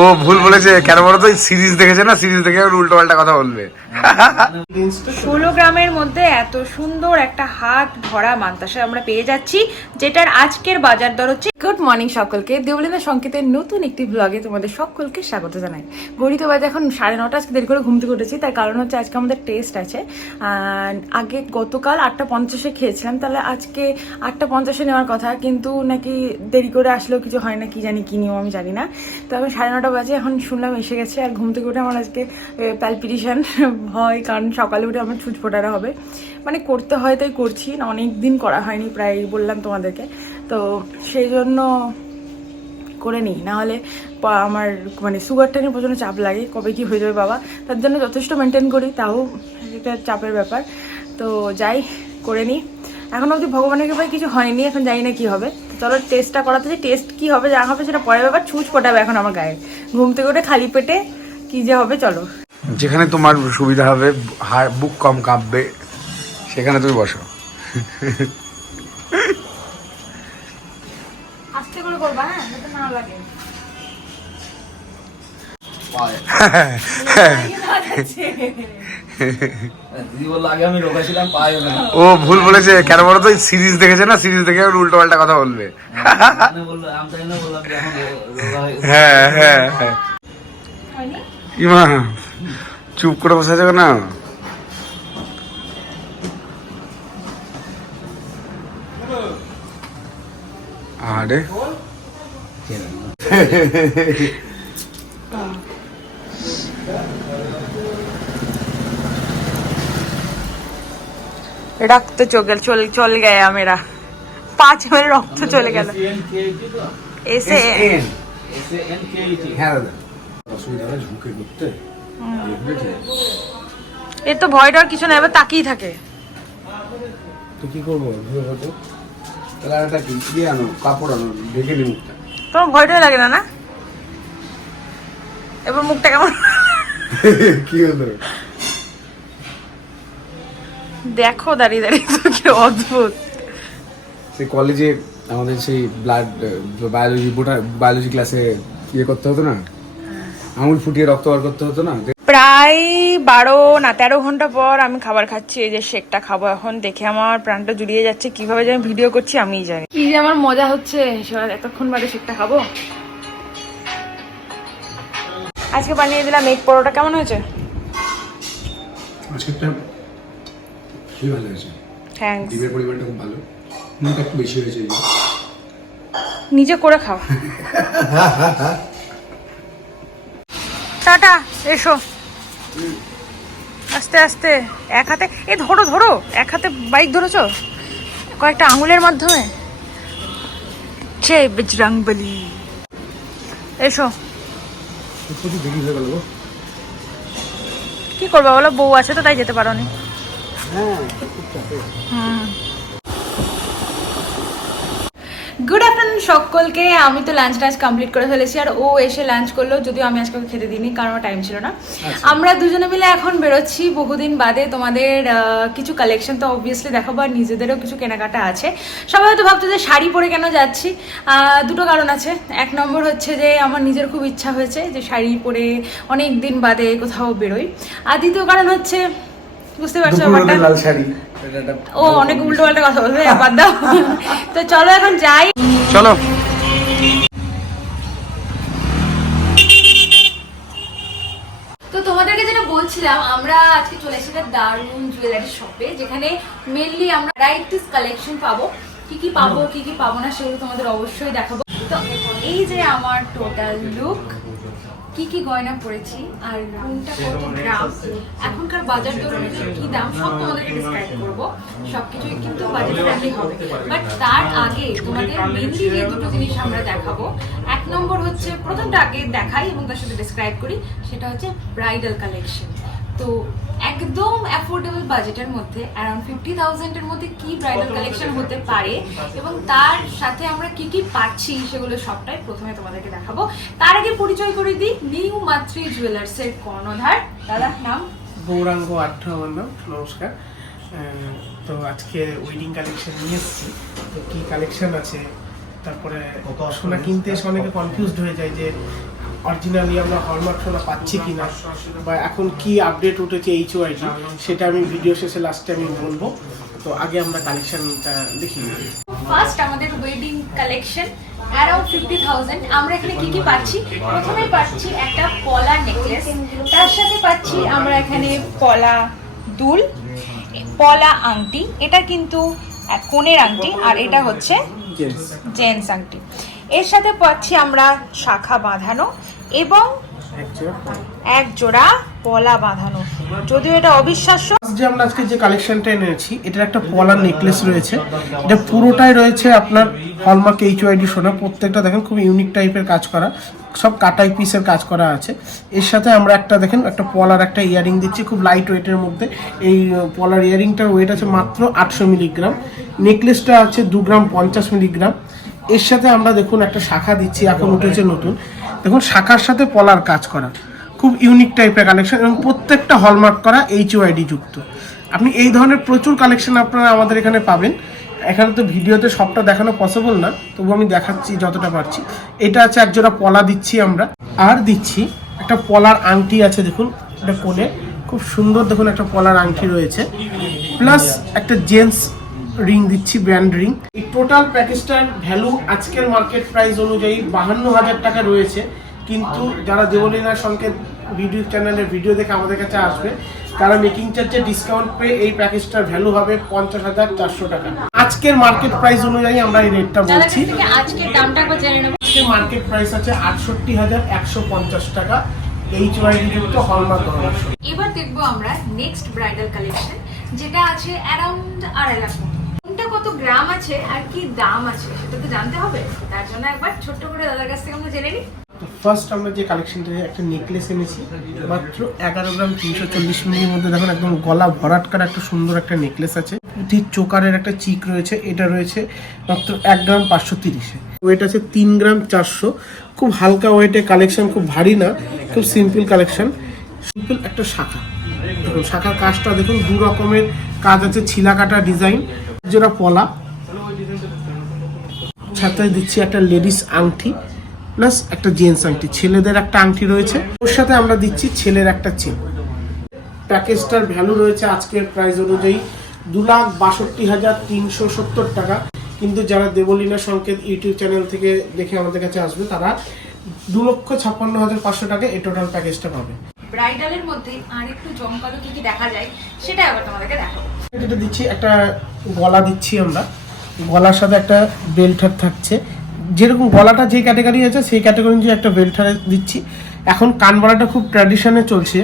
ও ভুল বলেছে কেন বলো তো, সিরিজ দেখেছে না, সিরিজ দেখে উল্টো পাল্টা কথা বলবে। 16 গ্রামের মধ্যে এত সুন্দর একটা হাত ভরা মান্তাসা আমরা পেয়ে যাচ্ছি, যেটার আজকের বাজার দর হচ্ছে। গুড মর্নিং সকলকে, দেবলিনা সংকেতের নতুন একটি ব্লগে তোমাদের সকলকে স্বাগত জানাই। ঘড়িতে বাজে এখন 9:30, আজকে দেরি করে ঘুম থেকে উঠেছি, তার কারণ হচ্ছে আজকে আমাদের টেস্ট আছে। আগে গতকাল 8:50 খেয়েছিলাম, তাহলে আজকে 8:50 নেওয়ার কথা, কিন্তু নাকি দেরি করে আসলেও কিছু হয় না, কি জানি কি নিয়ম আমি জানি না। তো আমি 9:30 বাজে এখন শুনলাম এসে গেছে। আর ঘুম থেকে উঠে আমার আজকে প্যালপিটেশন হয়, কারণ সকালে উঠে আমার ছুঁচ ফোটানো হবে, মানে করতে হয় তাই করছি না, অনেক দিন করা হয়নি, প্রায় বললাম তোমাদেরকে, তো সেই জন্য করে নিই, নাহলে আমার মানে সুগারটা নিয়ে প্রচণ্ড চাপ লাগে, কবে কি হয়ে যাবে বাবা, তার জন্য যথেষ্ট মেনটেন করি, তাও একটা চাপের ব্যাপার। তো যাই করে নিই, এখন অবধি ভগবানের কৃপায় কিছু হয়নি, এখন জানি না কি হবে। চলো টেস্টটা করাতে, যে টেস্ট কি হবে যা হবে সেটা পরের ব্যাপার, ছুঁচ ফোটাবে এখন আমার গায়ে, ঘুম থেকে উঠে খালি পেটে কি যে হবে। চলো, যেখানে তোমার সুবিধা হবে, বুক কম কাঁপবে, সেখানে তুমি বসো। আস্তে করে করবা, হ্যাঁ, যাতে না লাগে। ও ভুল বলেছে কেন বলো তো, সিরিজ দেখেছে না, সিরিজ দেখে উল্টো পাল্টা কথা বলবে। হ্যাঁ হ্যাঁ হ্যাঁ, ইমা চুপ করে বসে আছে না। আরে रक्त चल गया मेरा, 5 ml रक्त चले गया। ऐसे এ তো ভয় ডর কিছু না, এবার তাকিয়ে থাকে। তো কি করবো, তাহলে একটা কি আনো, কাপড় আনো, ঢেকে নি মুখটা। তোমার ভয় ডর লাগে না না? এবার মুখটা কেমন কি হলো দেখো, দাঁড়িয়ে দাঁড়িয়ে কি অদ্ভুত। সেই কলেজে আমাদের সেই ব্লাড বায়োলজি ক্লাসে ইয়ে করতে হতো না, আঙুল ফুটিয়ে রক্ত বার করতে হতো না। প্রায় 12 না 13 ঘন্টা পর আমি খাবার খাচ্ছি, এই যে শেকটা খাবো এখন। দেখে আমার প্রাণটা জুড়িয়ে যাচ্ছে, কিভাবে যে আমি ভিডিও করছি আমিই জানি, কি যে আমার মজা হচ্ছে। এতক্ষণ বাদে শেকটা খাবো। আজকে বানিয়ে দিলাম এগ পরোটা, কেমন হয়েছে? আজকেটা খুবই ভালো হয়েছে, থ্যাঙ্কস। ডিমের পরিমাণটা খুব ভালো, নুনটা একটু বেশি হয়েছে। নিজে করে খাও। টাটা, এসো আস্তে আস্তে, এক হাতে এই ধরো ধরো, এক হাতে বাইক ধরেছো, কয়েকটা আঙুলের মাধ্যমে। জয় বজরংবলী। এসো, কি করবা বলো, বউ আছে তো তাই যেতে পারো নি। গুড আফটারনুন সকলকে, আমি তো লাঞ্চ কমপ্লিট করে ফেলেছি, আর ও এসে লাঞ্চ করলো, যদিও আমি আজকে খেতে দিইনি কারণ আমার টাইম ছিল না। আমরা দুজনে মিলে এখন বেরোচ্ছি বহুদিন বাদে। তোমাদের কিছু কালেকশন তো অবভিয়াসলি দেখাবো, আর নিজেদেরও কিছু কেনাকাটা আছে। সবাই হয়তো ভাবছো যে শাড়ি পরে কেন যাচ্ছি, দুটো কারণ আছে। 1 নম্বর হচ্ছে যে আমার নিজের খুব ইচ্ছা হয়েছে যে শাড়ি পরে অনেক দিন বাদে কোথাও বেরোই, আর দ্বিতীয় কারণ হচ্ছে বুঝতে পারছো ব্যাপারটা, ও অনেক উল্টো পাল্টা কথা বলবে, বাদ দাও। তো চলো এখন যাই, চলো। তো তোমাদেরকে যেটা বলছিলাম, আমরা আজকে চলে এসেছি দারুন জুয়েলারি শপে, যেখানে মেনলি আমরা ভ্যারাইটিস কালেকশন পাবো। কি কি পাবো কি কি পাবো না সেগুলো তোমাদের অবশ্যই দেখাবো। তো এই যে আমার টোটাল লুক, কি কি গয়না পরেছি আর কোনটা কত গ্রাম, এখনকার বাজার দর অনুযায়ী কি দাম, সব তোমাদেরকে ডিসক্রাইব করবো। সবকিছুই কিন্তু বাজেট ফ্রেন্ডলি হবে, বাট তার আগে তোমাদের মেনলি যে দুটো জিনিস আমরা দেখাবো, 1 নম্বর হচ্ছে, প্রথমটা আগে দেখাই এবং তার সাথে ডিসক্রাইব করি, সেটা হচ্ছে ব্রাইডাল কালেকশন। তো একদম অ্যাফোর্ডেবল বাজেটের মধ্যে অ্যারাউন্ড 50,000 এর মধ্যে কি ব্রাইডাল কালেকশন হতে পারে এবং তার সাথে আমরা কি কি পাচ্ছি সেগুলো সবটাই প্রথমে তোমাদেরকে দেখাবো। তার আগে পরিচয় করে দিই, নিউ মাত্রি জুয়েলার্সের কর্ণধার দাদা, নাম গৌরাঙ্গ আঠা আমার নাম, নমস্কার। তো আজকে ওয়েডিং কালেকশন নিয়ে এসেছি। তো কি কালেকশন আছে, তারপরে সোনা কিনতে এসে অনেকে কনফিউজড হয়ে যায় যে অরিজিনালি আমরা হলমার্ক সোনা পাচ্ছি কিনা, বা এখন কি আপডেট উঠেছে HOID, সেটা আমি ভিডিও শেষে লাস্টে আমি বলবো। তো আগে আমরা কালেকশনটা দেখি। ফার্স্ট আমাদের ওয়েডিং কালেকশন অ্যারাউন্ড 50,000। আমরা এখানে কি কি পাচ্ছি? প্রথমেই পাচ্ছি একটা পলা নেকলেস, তার সাথে পাচ্ছি আমরা এখানে পলা দুল, পলা আংটি, এটা কিন্তু কোণের আংটি, আর এটা হচ্ছে জেন্টস আংটি। এর সাথে পাচ্ছি আমরা শাখা বাঁধানো এবং এক জোড়া পলা বাঁধানো, যদিও এটা অবিশ্বাস্য। যে আমরা আজকে যে কালেকশনটা এনেছি, এটার একটা পলার নেকলেস রয়েছে। এটা পুরোটাই রয়েছে আপনার হলমার্ক HOID সোনা। প্রত্যেকটা দেখেন খুব ইউনিক টাইপের কাজ করা, সব কাটাই পিসের কাজ করা আছে। এর সাথে আমরা একটা দেখেন একটা পলার একটা ইয়ারিং দিচ্ছি খুব লাইট ওয়েটের মধ্যে। এই পলার ইয়ারিংটার ওয়েট আছে মাত্র 800 মিলিগ্রাম। নেকলেসটা আছে 2 গ্রাম 50 মিলিগ্রাম। এর সাথে আমরা দেখুন একটা শাখা দিচ্ছি, এখন উঠেছে নতুন। দেখুন শাখার সাথে পলার কাজ করা, খুব ইউনিক টাইপের কালেকশন এবং প্রত্যেকটা হলমার্ক করা HOID যুক্ত। আপনি এই ধরনের প্রচুর কালেকশন আপনারা আমাদের এখানে পাবেন। এখানে তো ভিডিওতে সবটা দেখানো পসিবল না, তবু আমি দেখাচ্ছি যতটা পারছি। এটা আছে এক জোড়া পলা দিচ্ছি আমরা, আর দিচ্ছি একটা পলার আংটি আছে। দেখুন এটা কোণে খুব সুন্দর, দেখুন একটা পলার আংটি রয়েছে, প্লাস একটা জেন্টস রিং দিচ্ছি, ব্র্যান্ড রিং। এই টোটাল প্যাকেজটার ভ্যালু আজকের মার্কেট প্রাইস অনুযায়ী 52,000 টাকা রয়েছে। কিন্তু যারা দেবলীনা সংকেত ভিডিও চ্যানেলের ভিডিও দেখে আমাদের কাছে আসবে, তারা মেকিং চার্জে ডিসকাউন্ট পেয়ে এই প্যাকেজটার ভ্যালু হবে 50,400 টাকা। আজকের মার্কেট প্রাইস অনুযায়ী আমরা এই রেটটা বলছি। আজকের দামটা একবার জেনে নেব। আজকের মার্কেট প্রাইস আছে 68,150 টাকা HOID যুক্ত হলমার্ক গহনা। এবার দেখবো আমরা নেক্সট ব্রাইডাল কালেকশন, যেটা আছে অ্যারাউন্ড 2.5 লাখ মতো। কোনটা কত গ্রাম আছে আর কি দাম আছে সেটা তো জানতে হবে, তার জন্য একবার ছোট্ট করে দাদার কাছ থেকে আমরা জেনে নিই। তো ফার্স্ট আমরা যে কালেকশনটা একটা নেকলেস এনেছি, মাত্র 11 গ্রাম 340 মিলির মধ্যে। দেখুন একদম গলা ভরাটকার একটা সুন্দর একটা নেকলেস আছে। ঠিক চোকারের একটা চিক রয়েছে, এটা রয়েছে মাত্র 1 গ্রাম 530। ওয়েট আছে 3 গ্রাম 400। খুব হালকা ওয়েটে কালেকশন, খুব ভারী না, খুব সিম্পল কালেকশন। সিম্পল একটা শাখা, দেখুন শাখার কাজটা দেখুন, 2 রকমের কাজ আছে, ছিলা কাটা ডিজাইন, যেটা পলা। সাথে দিচ্ছি একটা লেডিস আংটি প্লাস একটা জেন্টস আংটি, ছেলেদের একটা আংটি রয়েছে, ওর সাথে আমরা দিচ্ছি ছেলের একটা চেন। প্যাকেজটার ভ্যালু রয়েছে আজকের প্রাইস অনুযায়ী 2,62,370 টাকা। কিন্তু যারা দেবলীনা সংকেত ইউটিউব চ্যানেল থেকে দেখে আমাদের কাছে আসবে, তারা 2,56,500 টাকা এই টোটাল প্যাকেজটা পাবে। ব্রাইডালের মধ্যে আর একটু জমকালো কি কি দেখা যায় সেটা আবার তোমাদেরকে দেখাবো। যেটা দিচ্ছি একটা গলা দিচ্ছি আমরা, গলার সাথে একটা বেল্টার থাকছে। যেরকম গলাটা যে ক্যাটাগরি আছে সেই ক্যাটাগরি অনুযায়ী একটা বেল্টার দিচ্ছি। এখন কানবালাটা খুব ট্র্যাডিশনে চলছে,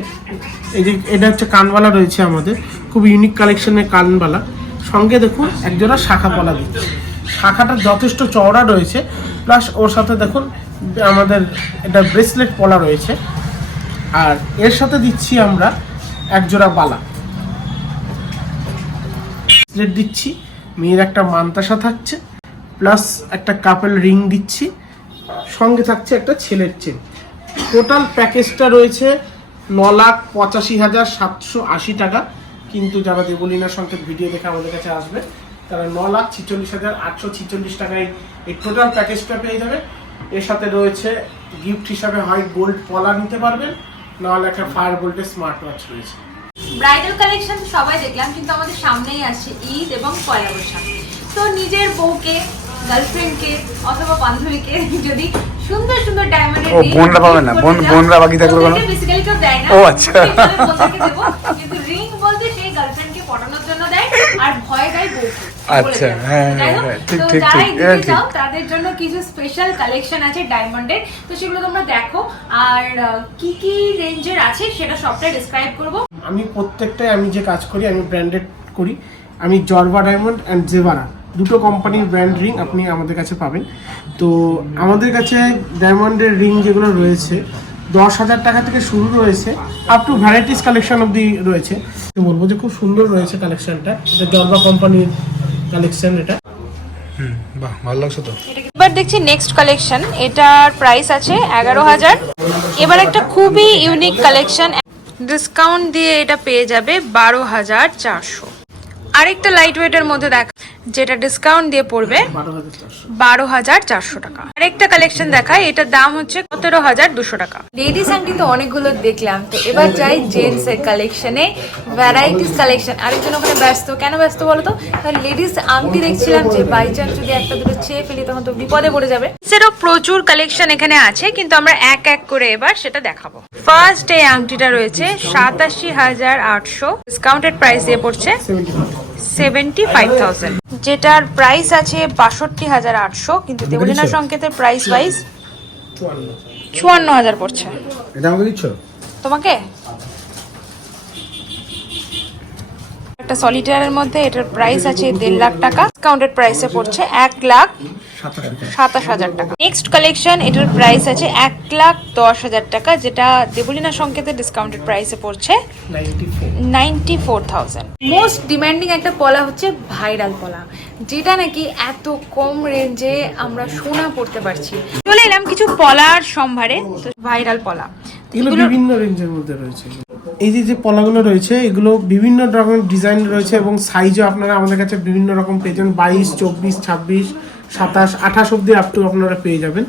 এই যে এটা হচ্ছে কানবালা রয়েছে আমাদের, খুব ইউনিক কালেকশনের কানবালা। সঙ্গে দেখুন একজোড়া শাখা পলা দিচ্ছি, শাখাটা যথেষ্ট চওড়া রয়েছে, প্লাস ওর সাথে দেখুন আমাদের এটা ব্রেসলেট পলা রয়েছে। আর এর সাথে দিচ্ছি আমরা একজোড়া বালা ব্রেসলেট দিচ্ছি, মেয়ের একটা মানতাসা থাকছে, প্লাস একটা কাপেল রিং দিচ্ছি, সঙ্গে থাকছে একটা ছেলের চেন। টোটাল প্যাকেজটা রয়েছে 9,85,780 টাকা। কিন্তু যারা দেবলীনা সংকেত ভিডিও দেখে আমাদের কাছে আসবে, তারা 9,46,846 টাকায় এই টোটাল প্যাকেজটা পেয়ে যাবে। এর সাথে রয়েছে গিফট হিসাবে হয় গোল্ড পলা নিতে পারবেন, নাহলে একটা ফায়ার বোল্টের স্মার্ট ওয়াচ রয়েছে। ব্রাইডাল কালেকশন সবাই দেখলাম, কিন্তু আমাদের সামনেই আসছে ঈদ এবং পয়লা বৈশাখ। তো নিজের বউকে, গার্লফ্রেন্ডকে অথবা বান্ধবীকে যদি সুন্দর সুন্দর ডায়মন্ডের রিং, বোনরা পাবে না, বোনরা বাকি থাকলো কেন? বেসিক্যালি কেউ দেয় না। ও আচ্ছা, কিন্তু রিং বলতে সেই গার্লফ্রেন্ডকে পটানোর জন্য দেয়, আর ভয় দেয় বউকে। আচ্ছা, হ্যাঁ হ্যাঁ, ঠিক ঠিক ঠিক, যারা চাও তাদের জন্য কিছু স্পেশাল কালেকশন আছে ডায়মন্ডের, তো সেগুলো তোমরা দেখো। আর কি কি রেঞ্জের আছে সেটা সবটাই ডেসক্রাইব করবো। আমি প্রত্যেকটাই, আমি যে কাজ করি আমি ব্র্যান্ডেড করি। আমি জর্বা ডায়মন্ড অ্যান্ড জেভারা দুটো কোম্পানির ব্র্যান্ড রিং আপনি আমাদের কাছে পাবেন। তো আমাদের কাছে ডায়মন্ডের রিং যেগুলো রয়েছে 10,000 টাকা থেকে শুরু রয়েছে, আপ টু ভ্যারাইটিস কালেকশন অবধি রয়েছে। তো বলবো যে খুব সুন্দর রয়েছে কালেকশনটা, এটা জর্বা কোম্পানির কালেকশন। এটা বাহ, ভালো লাগছে তো। এবার দেখছি নেক্সট কালেকশন, এটার প্রাইস আছে 11,000। এবার একটা খুবই ইউনিক কালেকশন, ডিসকাউন্ট দিয়ে এটা পেয়ে যাবে 12,400। আরেকটা লাইট ওয়েটের মধ্যে দেখ, যেটা ডিসকাউন্ট দিয়ে পড়বে 12,400 টাকা। আরেকটা কালেকশন দেখায়, এটার দাম হচ্ছে 17,200 টাকা। লেডিস আংটি তো অনেকগুলো দেখলাম, তো এবার যাই জেন্টস এর কালেকশনে, ভ্যারাইটিস কালেকশন। আরেকজন ওখানে ব্যস্ত, কেন ব্যস্ত বলো তো? কারণ লেডিস আংটি দেখছিলাম যে বাই চান্স যদি একটা দুটো ছেয়ে ফেলি তখন তো বিপদে পড়ে যাবে। সেটাও প্রচুর কালেকশন এখানে আছে, কিন্তু আমরা এক এক করে এবার সেটা দেখাবো। ফার্স্ট এই আংটিটা রয়েছে 87,800, ডিসকাউন্টেড প্রাইস দিয়ে পড়ছে 75,000, যেটার প্রাইস আছে 62,800, কিন্তু দেবলীনা সংকেতের প্রাইস ওয়াইজ 54,000 পড়ছে। এটা আমাকে দিচ্ছ তোমাকে একটা সলিটারের মধ্যে এটার প্রাইস আছে 1.5 লাখ টাকা, ডিসকাউন্টেড প্রাইসে পড়ছে 1,27,000 টাকা। নেক্সট কালেকশন, এটার প্রাইস আছে 1,10,000 টাকা, যেটা দেবলীনা সংকেতের ডিসকাউন্টেড প্রাইসে পড়ছে 94,000। মোস্ট ডিমান্ডিং একটা পলা হচ্ছে ভাইরাল পলা, যেটা নাকি এত কম রেঞ্জে আমরা সোনা পড়তে পারছি। চলে এলাম কিছু পলার সম্ভারে, ভাইরাল পলা এগুলো বিভিন্ন রেঞ্জের মধ্যে রয়েছে। এই যে পলাগুলো রয়েছে এগুলো বিভিন্ন রকমের ডিজাইন রয়েছে এবং সাইজও আপনারা আমাদের কাছে বিভিন্ন রকম পেয়ে যাবেন। 22, 24, 26, 27, 28 অব্দি আপ টু আপনারা পেয়ে যাবেন।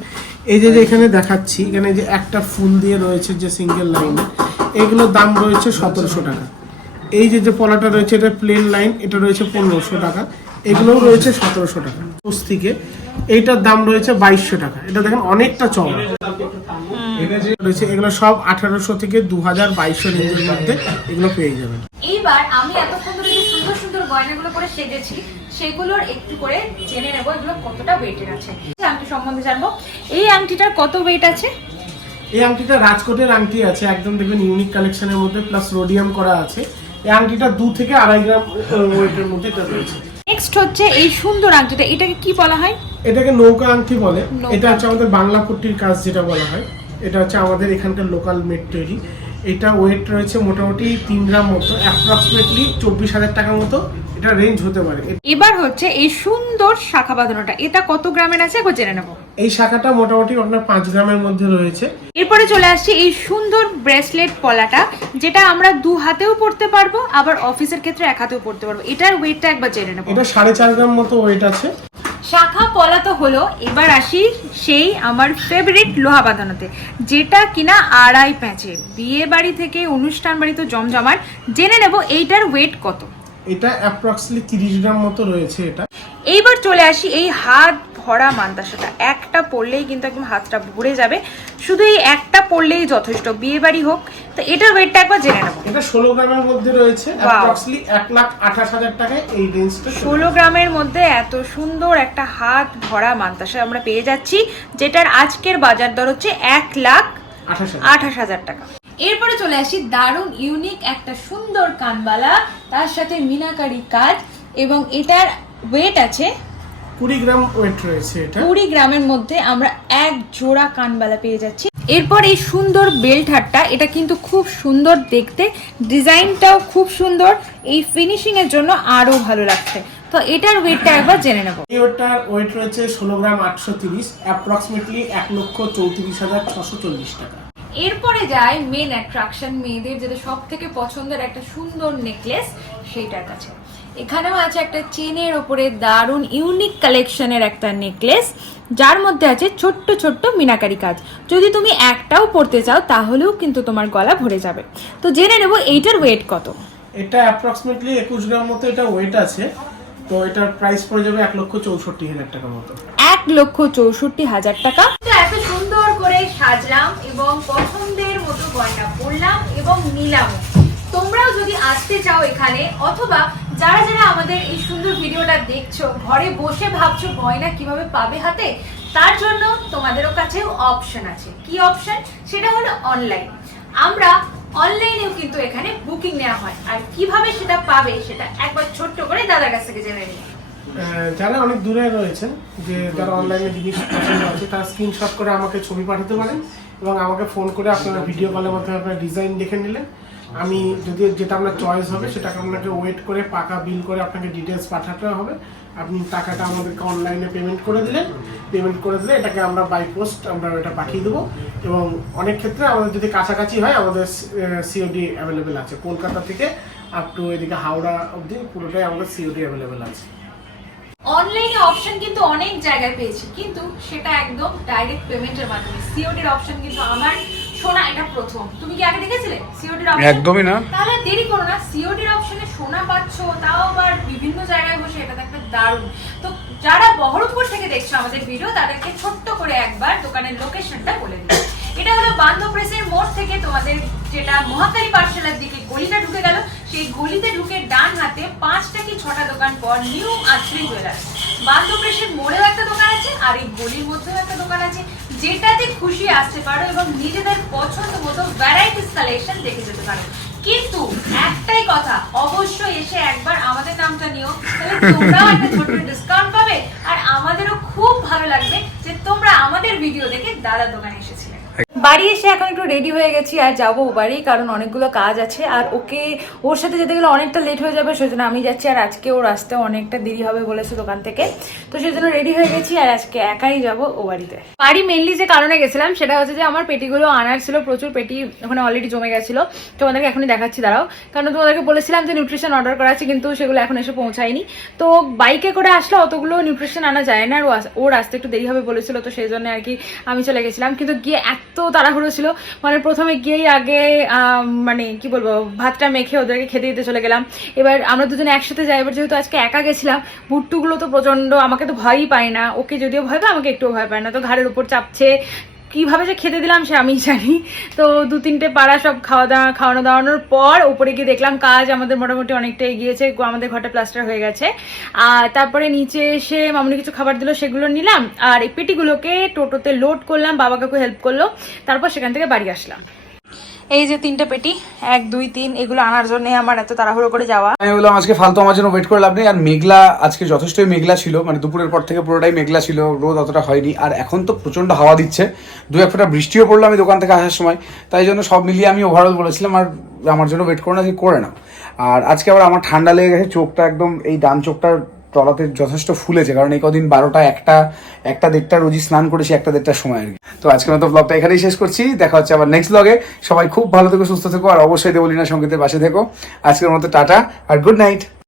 এই যে এখানে দেখাচ্ছি, এখানে যে একটা ফুল দিয়ে রয়েছে যে সিঙ্গেল লাইনে, এগুলোর দাম রয়েছে 1700 টাকা। এই যে পলাটা রয়েছে এটা প্লেন লাইন, এটা রয়েছে 1500 টাকা। এগুলোও রয়েছে 1700 টাকা। স্বস্তিকে এইটার দাম রয়েছে 2200 টাকা। এটা দেখেন অনেকটা চওড়া রয়েছে। এগুলো সব 1800 থেকে 2000-2200 রেঞ্জের মধ্যে এগুলো পেয়ে যাবেন। এইবার আমি এতক্ষণ ধরে যে সুন্দর সুন্দর গয়নাগুলো পরে সেজেছি সেগুলোর একটু করে জেনে নেব এগুলো কতটা ওয়েটের আছে। আংটি সম্বন্ধে জানবো, এই আংটিটার কত ওয়েট আছে? এই আংটিটা রাজকোটের আংটি আছে, একদম দেখবেন ইউনিক কালেকশনের মধ্যে, প্লাস রোডিয়াম করা আছে। এই আংটিটা 2 থেকে 2.5 গ্রাম ওয়েটের মধ্যে এটা রয়েছে। নেক্সট হচ্ছে এই সুন্দর আংটিটা, এটাকে কি বলা হয়? এটাকে নৌকা আংটি বলে। এটা হচ্ছে আমাদের বাংলা পট্টির কাজ যেটা বলা হয়। এটা হচ্ছে আমাদের এখানকার লোকাল মেড তৈরি। এটা ওয়েট রয়েছে মোটামুটি 3 গ্রাম মতো, অ্যাপ্রক্সিমেটলি 24,000 টাকার মতো এটা রেঞ্জ হতে পারে। এবার হচ্ছে এই সুন্দর শাখা বাঁধানোটা, এটা কত গ্রামের আছে একবার জেনে নেবো। এই শাখাটা মোটামুটি আপনার 5 গ্রামের মধ্যে রয়েছে। এরপরে চলে আসছে এই সুন্দর ব্রেসলেট পলাটা, যেটা আমরা 2 হাতেও পরতে পারবো, আবার অফিসের ক্ষেত্রে 1 হাতেও পরতে পারবো। এটার ওয়েটটা একবার জেনে নেবো। এটা 4.5 গ্রাম মতো ওয়েট আছে। শাখা পলা তো হলো, এবার আসি সেই আমার ফেভারিট লোহা বাঁধানোতে, যেটা কিনা 2.5 প্যাঁচে। বিয়ে বাড়ি থেকে অনুষ্ঠান বাড়ি তো জমজমাট। জেনে নেব এইটার ওয়েট কত। এটা অ্যাপ্রক্সিমেটলি 30 গ্রাম মতো রয়েছে এটা। এইবার চলে আসি এই হাত ভরা মান্তাসাটা, একটা পরলেই কিন্তু একদম হাতটা ভরে যাবে, শুধু এই একটা পরলেই যথেষ্ট, বিয়ে বাড়ি হোক। তো এটার ওয়েটটা একবার জেনে নেব। এটা 16 গ্রামের মধ্যে রয়েছে, অ্যাপ্রক্সিমেটলি 1,28,000 টাকায় এই রেঞ্জটা। 16 গ্রামের মধ্যে এত সুন্দর একটা হাত ভরা মান্তাসা আমরা পেয়ে যাচ্ছি, যেটার আজকের বাজার দর হচ্ছে 1,28,000 টাকা। এরপরে চলে আসি দারুণ ইউনিক একটা সুন্দর কানবালা, তার সাথে মিনাকারি কাজ, এবং এটার ওয়েট আছে 20 গ্রাম ওয়েট রয়েছে। এটা 20 গ্রামের মধ্যে আমরা এক জোড়া কানবালা পেয়ে যাচ্ছি। এরপর এই সুন্দর বেল্ট হারটা, এটা কিন্তু খুব সুন্দর দেখতে, ডিজাইনটাও খুব সুন্দর, এই ফিনিশিং এর জন্য আরো ভালো লাগছে। তো এটার ওয়েটটা একবার জেনে নেব। এই ওয়েট রয়েছে 16 গ্রাম 830, অ্যাপ্রক্সিমেটলি 1,34,640 টাকা। এরপরে যায় মেন অ্যাট্রাকশন, মেয়েদের যেটা সব থেকে পছন্দের একটা সুন্দর নেকলেস, সেইটার কাছে। এখানেও আছে একটা চেনের ওপরে দারুণ ইউনিক কালেকশনের একটা নেকলেস, যার মধ্যে আছে ছোট্ট ছোট্ট মিনাকারি কাজ। যদি তুমি একটাও পরতে চাও তাহলেও কিন্তু তোমার গলা ভরে যাবে। তো জেনে নেব এইটার ওয়েট কত। এটা অ্যাপ্রক্সিমেটলি 21 গ্রাম মতো এটা ওয়েট আছে। তো এটার প্রাইস পড়ে যাবে 1,64,000 টাকা মতো। 1,64,000 টাকা। তো এত সুন্দর করে সাজলাম এবং পছন্দের মতো গয়না পরলাম এবং নিলাম। তোমরাও যদি আসতে চাও এখানে, অথবা যারা যারা আমাদের এই সুন্দর ভিডিওটা দেখছো ঘরে বসে ভাবছো গয়না কিভাবে পাবে হাতে, তার জন্য তোমাদেরও কাছেও অপশন আছে। কি অপশন? সেটা হলো অনলাইন। আমরা অনলাইনেও কিন্তু এখানে বুকিং নেওয়া হয়, আর কিভাবে সেটা পাবে সেটা একবার ছোট্ট করে দাদার কাছ থেকে জেনে নিই। যারা অনেক দূরে রয়েছেন, যে যারা অনলাইনে জিনিস পছন্দ আছে, তারা স্ক্রিনশট করে আমাকে ছবি পাঠাতে পারেন এবং আমাকে ফোন করে আপনারা ভিডিও কলের মাধ্যমে আপনারা ডিজাইন দেখে নিলেন। আমি যদি যেটা আপনার চয়েস হবে সেটাকে আপনাকে ওয়েট করে পাকা বিল করে আপনাকে ডিটেলস পাঠাতে হবে। আপনি টাকাটা আমাদেরকে অনলাইনে পেমেন্ট করে দিলে এটাকে আমরা বাই পোস্ট আমরা এটা পাঠিয়ে দেবো। এবং অনেক ক্ষেত্রে আমাদের যদি কাছাকাছি হয়, আমাদের সিওডি অ্যাভেলেবেল আছে। কলকাতা থেকে আপ টু এদিকে হাওড়া অবধি পুরোটাই আমাদের সিওডি অ্যাভেলেবেল আছে। অনলাইনে অপশন কিন্তু অনেক জায়গায় পেয়েছি, কিন্তু সেটা একদম ডাইরেক্ট পেমেন্টের মাধ্যমে। সিওডির অপশন কিন্তু আমার সোনা এটা প্রথম। তুমি কি আগে দেখেছিলে সিওডির অপশন? একদমই না। তাহলে দেরি করো না, সিওডির অপশনে সোনা পাচ্ছো, তাও আবার বিভিন্ন জায়গায় বসে, এটা তো একটা দারুণ। তো যারা বহরমপুর থেকে দেখছো আমাদের ভিডিও, তাদেরকে ছোট্ট করে একবার দোকানের লোকেশনটা বলে দিই। এটা হলো বান্ধব প্রেসের মোড় থেকে তোমাদের যেটা মহাকালী পাঠশালার দিকে গলিটা ঢুকে গেল, সেই গলিতে ঢুকে ডান হাতে 5টা কি 6টা দোকান পর নিউ আশ্রী জুয়েলার্স। বান্ধব প্রেসের মোড়েও একটা দোকান আছে, আর এই গলির মধ্যেও একটা দোকান আছে, যেটাতে খুশি আসতে পারো এবং নিজেদের পছন্দ মতো ভ্যারাইটিস কালেকশন দেখে যেতে পারো। কিন্তু একটাই কথা, অবশ্যই এসে একবার আমাদের নামটা নিও, তাহলে তোমরাও একটা ছোট্ট ডিসকাউন্ট পাবে, আর আমাদেরও খুব ভালো লাগবে যে তোমরা আমাদের ভিডিও দেখে দাদার দোকানে এসেছিলে। বাড়ি এসে এখন একটু রেডি হয়ে গেছি আর যাবো বাড়ি, কারণ অনেকগুলো কাজ আছে, আর ওর সাথে যেতে গেলে অনেকটা লেট হয়ে যাবে, সেজন্য আমি যাচ্ছি। আর আজকে ওর আসতে অনেকটা দেরি হবে বলেছে দোকান থেকে, তো সেজন্য রেডি হয়ে গেছি, আর আজকে একাই যাবো ও বাড়িতে। বাড়ি মেনলি যে কারণে গেছিলাম সেটা হচ্ছে যে আমার পেটিগুলো আনার ছিল, প্রচুর পেটি ওখানে অলরেডি জমে গেছিল। তোমাদেরকে এখনই দেখাচ্ছি, দাঁড়াও, কারণ তোমাদেরকে বলেছিলাম যে নিউট্রিশন অর্ডার করা আছে, কিন্তু সেগুলো এখন এসে পৌঁছায়নি। তো বাইকে করে আসলে অতগুলো নিউট্রিশন আনা যায় না, আর ওর আসতে একটু দেরি হবে বলেছিল, তো সেই জন্য আর কি আমি চলে গেছিলাম। কিন্তু গিয়ে এত তাড়াহুড়ো ছিল, মানে প্রথমে গিয়েই আগে মানে কি বলবো, ভাতটা মেখে ওদেরকে খেতে দিতে চলে গেলাম। এবার আমরা দুজনে একসাথে যাই, এবার যেহেতু আজকে একা গেছিলাম, বুট্টুগুলো তো প্রচন্ড, আমাকে তো ভয়ই পায় না, ওকে যদিও ভয় পায়, আমাকে একটুও ভয় পায় না, তো ঘাড়ের উপর চাপছে, কিভাবে যে খেতে দিলাম সে আমি জানি। তো 2-3টে পাড়া সব খাওয়ানো দাওয়ানোর পর উপরে গিয়ে দেখলাম কাজ আমাদের মোটামুটি অনেকটা এগিয়েছে, আমাদের ঘরটা প্লাস্টার হয়ে গেছে। আর তারপরে নিচে এসে মামুনি কিছু খাবার দিল, সেগুলো নিলাম, আর এই পেটিগুলোকে টোটোতে লোড করলাম, বাবা কাকু হেল্প করলো, তারপর সেখান থেকে বাড়ি আসলাম। এই যে 3টে পেটি, 1, 2, 3, এগুলো আনার জন্য আমার এত তাড়াহুড়ো করে যাওয়া। আমি বললাম আজকে ফালতু আমার জন্য ওয়েট করে লাভ নেই, আর মেঘলা আজকে যথেষ্টই মেঘলা ছিল, মানে দুপুরের পর থেকে পুরোটাই মেঘলা ছিল, রোদ অতটা হয়নি, আর এখন তো প্রচন্ড হাওয়া দিচ্ছে, 2-1 ফোঁটা বৃষ্টিও পড়লো আমি দোকান থেকে আসার সময়, তাই জন্য সব মিলিয়ে আমি ওভারঅল বলেছিলাম আর আমার জন্য ওয়েট করে না, করে নাও। আর আজকে আবার আমার ঠান্ডা লেগে গেছে, চোখটা একদম এই ডান চোখটার তলাতে যথেষ্ট ফুলেছে, কারণ এই কদিন 12টা 1টা 1:30 রোজই স্নান করেছি 1:30টার সময় আর কি। তো আজকের মতো ব্লগটা এখানেই শেষ করছি, দেখা হচ্ছে আবার নেক্সট ব্লগে। সবাই খুব ভালো থেকো, সুস্থ থেকো, আর অবশ্যই দেবলীনা সংগীতের পাশে থেকো। আজকের মতো টাটা আর গুড নাইট।